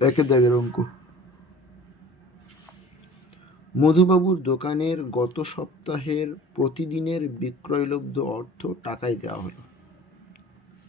একের দাগের অঙ্ক। মধুবাবুর দোকানের গত সপ্তাহের প্রতিদিনের বিক্রয়লব্ধ অর্থ টাকায় দেওয়া হলো।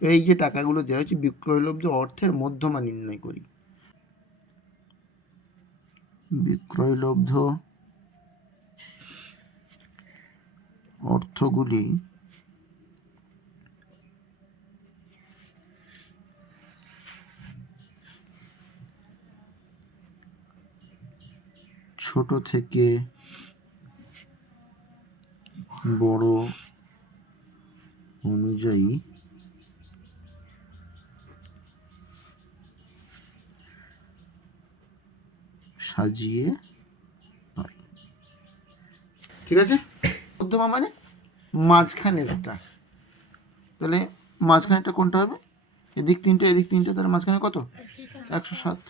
এই যে টাকাগুলো দেওয়া হচ্ছে বিক্রয়লব্ধ অর্থের মধ্যমা নির্ণয় করি। বিক্রয়লব্ধ অর্থগুলি ছোট থেকে বড় অনুযায়ী সাজিয়ে পাই ঠিক আছে? মধ্যমা মানে মাঝখানেরটা তাহলে মাঝখানেরটা কোনটা হবে? এদিক তিনটে এদিক তিনটে, তাহলে মাঝখানে কত? একশো সাত।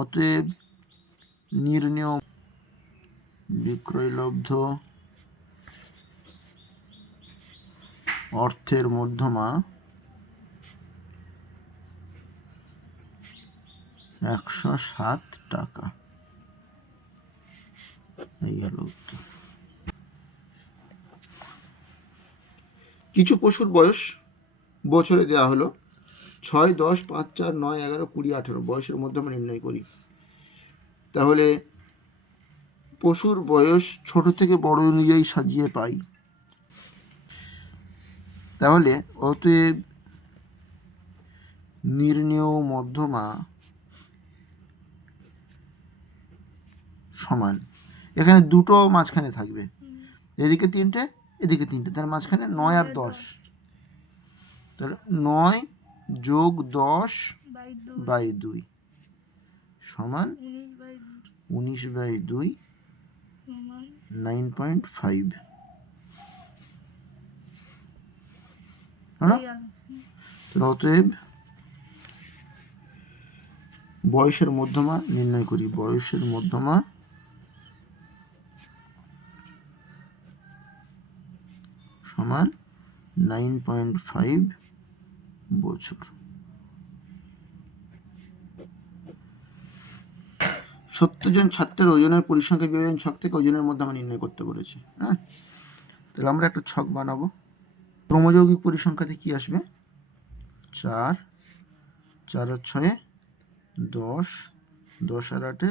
অতএব নির্ণয় বিক্রয়লব্ধ অর্থের মধ্যমা একশো সাত টাকা। এই কিছু পশুর বয়স বছরে দেওয়া হলো। ছয় দশ পাঁচ চার নয় এগারো কুড়ি আঠেরো। বয়সের মধ্যে আমরা নির্ণয় করি। তাহলে পশুর বয়স ছোট থেকে বড় অনুযায়ী সাজিয়ে পাই। তাহলে অতএব নির্ণেয় মধ্যমা সমান। এখানে দুটো মাঝখানে থাকবে। এদিকে তিনটে এদিকে তিনটে। তার মাঝখানে নয় আর দশ। তাহলে নয় যোগ দশ বাই দুই। সমান উনিশ বাই দুই। Nine point five. অতএব বয়সের মধ্যমা নির্ণয় করি। বয়সের মধ্যমা সমান নাইন পয়েন্ট ফাইভ বছর। সত্তর জন ছাত্রের ওজনের পরিসংখ্যা বিভাজন ছক থেকে ওজনের মধ্যে আমরা নির্ণয় করতে বলেছি হ্যাঁ? তাহলে আমরা একটা ছক বানাবো। ক্রমযৌগিক পরিসংখ্যাতে কি আসবে? চার চার আর ছয়ে দশ দশ আর আটে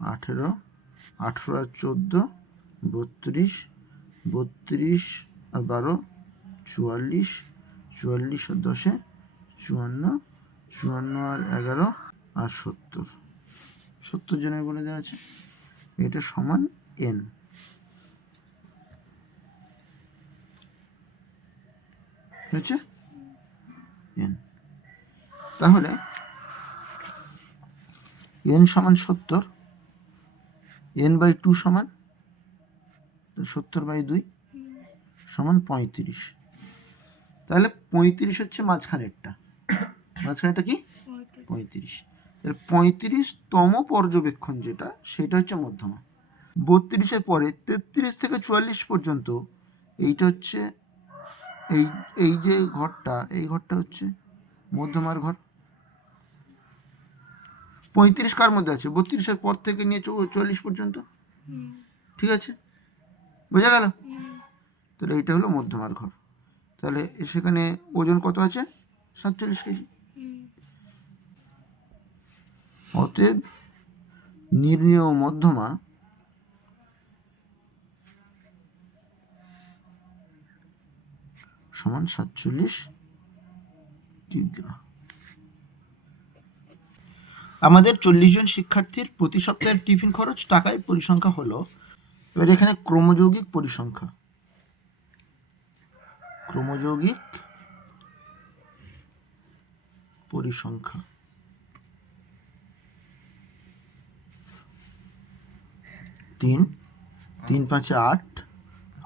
আঠেরো আঠেরো আর চোদ্দ, বত্রিশ বত্রিশ আর বারো, চুয়াল্লিশ চুয়াল্লিশ আর দশে চুয়ান্ন চুয়ান্ন আর এগারো আর সত্তর। সত্তর জনের বলে দেওয়া আছে। এটা সমান এন হয়েছে? এন তাহলে এন সমান সত্তর এন বাই টু সমান সত্তর বাই দুই সমান পঁয়ত্রিশ। তাহলে পঁয়ত্রিশ হচ্ছে মাঝখানেরটা। মাঝখানেরটা কি? পঁয়ত্রিশ। তাহলে পঁয়ত্রিশতম পর্যবেক্ষণ যেটা সেটা হচ্ছে মধ্যমা। বত্রিশের পরে তেত্রিশ থেকে চুয়াল্লিশ পর্যন্ত এইটা হচ্ছে এই এই যে ঘরটা এই ঘরটা হচ্ছে মধ্যমার ঘর। পঁয়ত্রিশ কার মধ্যে আছে? বত্রিশের পর থেকে নিয়ে চুয়াল্লিশ পর্যন্ত? ঠিক আছে? বোঝা গেল? তাহলে এইটা হলো মধ্যমার ঘর। তাহলে সেখানে ওজন কত আছে? সাতচল্লিশ কেজি। অতএব নির্ণীয় মধ্যমা সমান সাতচল্লিশ কিগ্রা আমাদের চল্লিশ জন শিক্ষার্থীর প্রতি সপ্তাহের টিফিন খরচ টাকায় পরিসংখ্যা হলো, এবার এখানে ক্রমযৌগিক পরিসংখ্যা। ক্রমযৌগিক পরিসংখ্যা। তিন তিন পাঁচে আট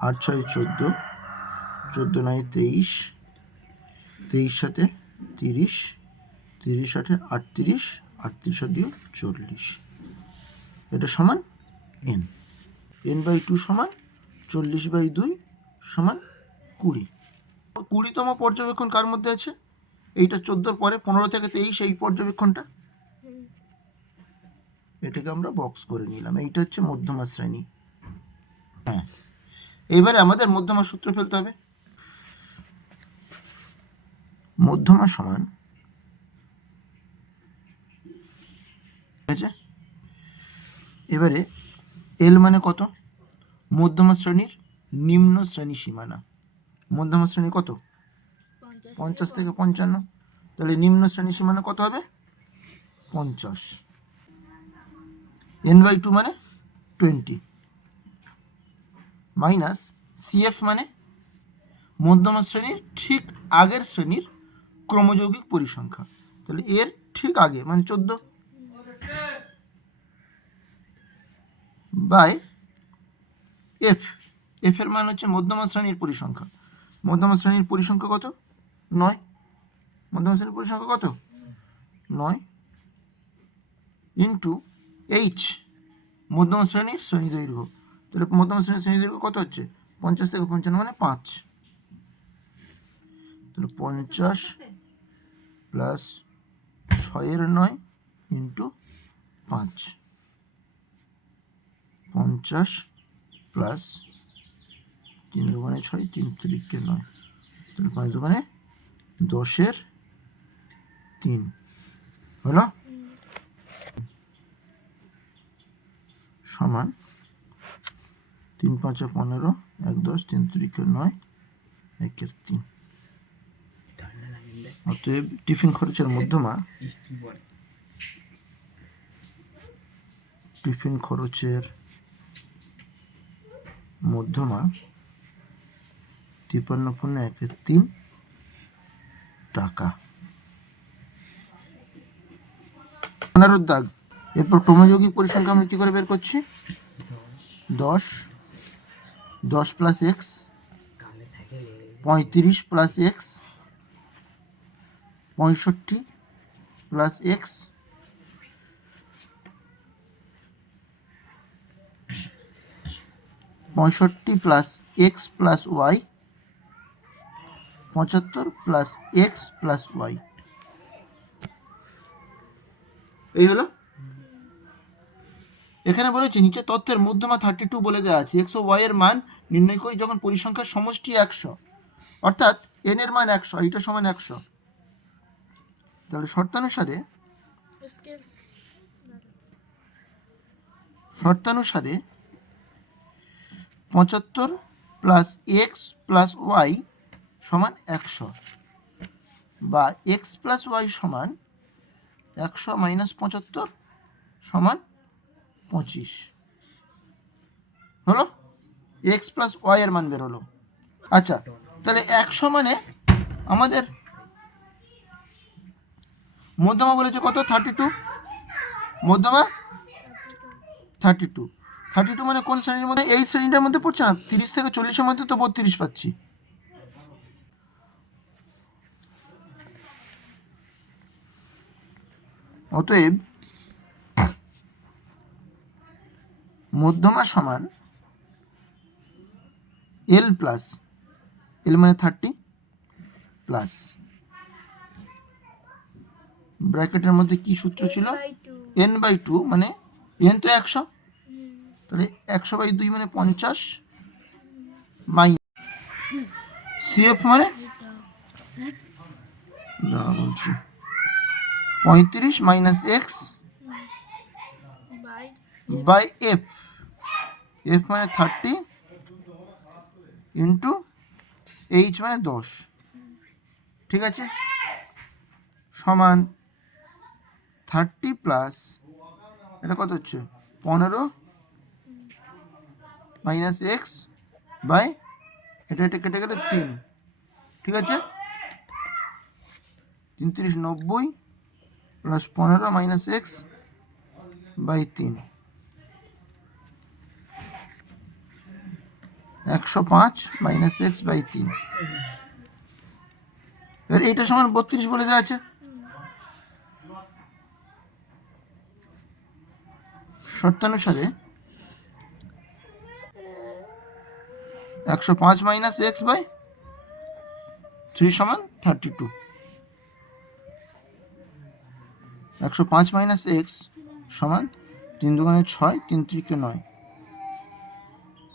আট ছয় চোদ্দ চোদ্দ নয় তেইশ তেইশ সাথে তিরিশ তিরিশ আটে আটত্রিশ আটত্রিশ আর চল্লিশ। এটা সমান এন এন বাই টু সমান চল্লিশ বাই দুই সমান কুড়ি। কুড়িতম পর্যবেক্ষণ কার মধ্যে আছে? এইটা চোদ্দোর পরে পনেরো থেকে তেইশ, এই পর্যবেক্ষণটা। এটাকে আমরা বক্স করে নিলাম। এইটা হচ্ছে মধ্যমা শ্রেণি। হ্যাঁ। এইবারে আমাদের মধ্যমা সূত্র ফেলতে হবে। মধ্যমা সমান আছে এবারে এল মানে কত? মধ্যমা শ্রেণির নিম্ন শ্রেণি সীমানা। মধ্যমা শ্রেণি কত? পঞ্চাশ থেকে পঞ্চান্ন। তাহলে নিম্ন শ্রেণি সীমানা কত হবে? পঞ্চাশ। এন বাই টু মানে টোয়েন্টি মাইনাস সিএফ মানে মধ্যমা শ্রেণির ঠিক আগের শ্রেণির ক্রমযৌগিক পরিসংখ্যা। তাহলে এর ঠিক আগে মানে চোদ্দ বাই এফ এফ এর মান হচ্ছে মধ্যমা শ্রেণির পরিসংখ্যা। মধ্যমা শ্রেণির পরিসংখ্যা কত? নয়। মধ্যমা শ্রেণির পরিসংখ্যা কত? নয়। ইন্টু এইচ মধ্যম শ্রেণির শ্রেণি দৈর্ঘ্য। তাহলে মধ্যম শ্রেণির শ্রেণি দৈর্ঘ্য কত হচ্ছে? পঞ্চাশ থেকে পঞ্চান্ন মানে পাঁচ। তাহলে পঞ্চাশ প্লাস ছয়ের নয় ইন্টু পাঁচ। পঞ্চাশ প্লাস তিন দোকানে ছয়, তিন তিরিখকে নয়। তাহলে পাঁচ দোকানে দশের তিন। হলো? সমান তিন পাঁচে পনেরো, এক দশ, তিন তিরিখে নয় একের তিন। অতএব টিফিন খরচের মধ্যমা টিফিন খরচের মধ্যমা তিপ্পান্ন পণ্য একের তিন টাকা। পনেরোর দাগ এরপর ক্রমযৌগিক পরিসংখ্যা আমরা কি করে বের করছি? দশ দশ প্লাস এক্স পঁয়ত্রিশ প্লাস এক্স পঁয়ষট্টি প্লাস এক্স পঁয়ষট্টি প্লাস এক্স প্লাস ওয়াই পঁচাত্তর প্লাস এক্স প্লাস ওয়াই এই হলো? এখানে বলেছি নিচে তথ্যের মধ্যমা থার্টি টু বলে দেওয়া আছে। এক্স ওয়াই এর মান নির্ণয় করি যখন পরিসংখ্যার সমষ্টি একশো, অর্থাৎ এন এর মান একশো এটা সমান একশো। তাহলে শর্তানুসারে শর্তানুসারে পঁচাত্তর প্লাস এক্স প্লাস ওয়াই সমান একশো বা এক্স প্লাস ওয়াই সমান একশো মাইনাস পঁচাত্তর সমান পঁচিশ। হলো? এক্স প্লাস ওয়াই এর মান বেরোলো। আচ্ছা তাহলে একশো মানে আমাদের মধ্যমা বলেছে কত? থার্টি টু মধ্যমা? থার্টি টু থার্টি টু মানে কোন শ্রেণির মধ্যে? এই শ্রেণীটার মধ্যে পড়ছে না। তিরিশ থেকে চল্লিশের মধ্যে তো বত্রিশ পাচ্ছি। অতএব মধ্যমা সমান এল প্লাস এল মানে থার্টি প্লাস ব্র্যাকেটের মধ্যে কি সূত্র ছিল? এন বাই টু মানে এন তো একশো। তাহলে একশো বাই দুই মানে পঞ্চাশ বাই সিএফ মানে? বলছি। পঁয়ত্রিশ minus X by F F মানে থার্টি ইন্টু এইচ মানে দশ। ঠিক আছে? সমান থার্টি প্লাস এটা কত হচ্ছে? পনেরো মাইনাস এক্স বাই এটা এটা কেটে গেলে তিন। ঠিক আছে? তিন তিরিশ নব্বই প্লাস পনেরো মাইনাস এক্স বাই তিন। একশো পাঁচ মাইনাস এক্স বাই তিন। এবার এইটা সমান বত্রিশ বলে দেওয়া আছে। শর্তানুসারে একশো পাঁচ মাইনাস এক্স বাই থ্রি সমান থার্টি টু একশো পাঁচ মাইনাস এক্স সমান তিন দুগুণে ছয়, তিন ত্রিকে নয়।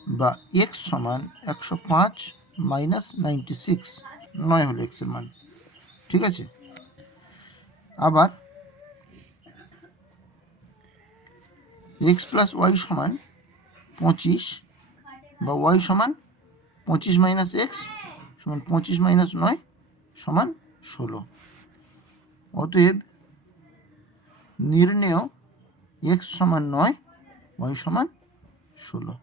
বা এক্স সমান একশো পাঁচ মাইনাস নাইনটি সিক্স নয় হলো এক্সের মান। ঠিক আছে? আবার এক্স প্লাস ওয়াই সমান পঁচিশ বা ওয়াই সমান পঁচিশ মাইনাস এক্স সমান পঁচিশ মাইনাস নয় সমান ষোলো। অতএব নির্ণেয় এক্স সমান নয় ওয়াই সমান ষোলো।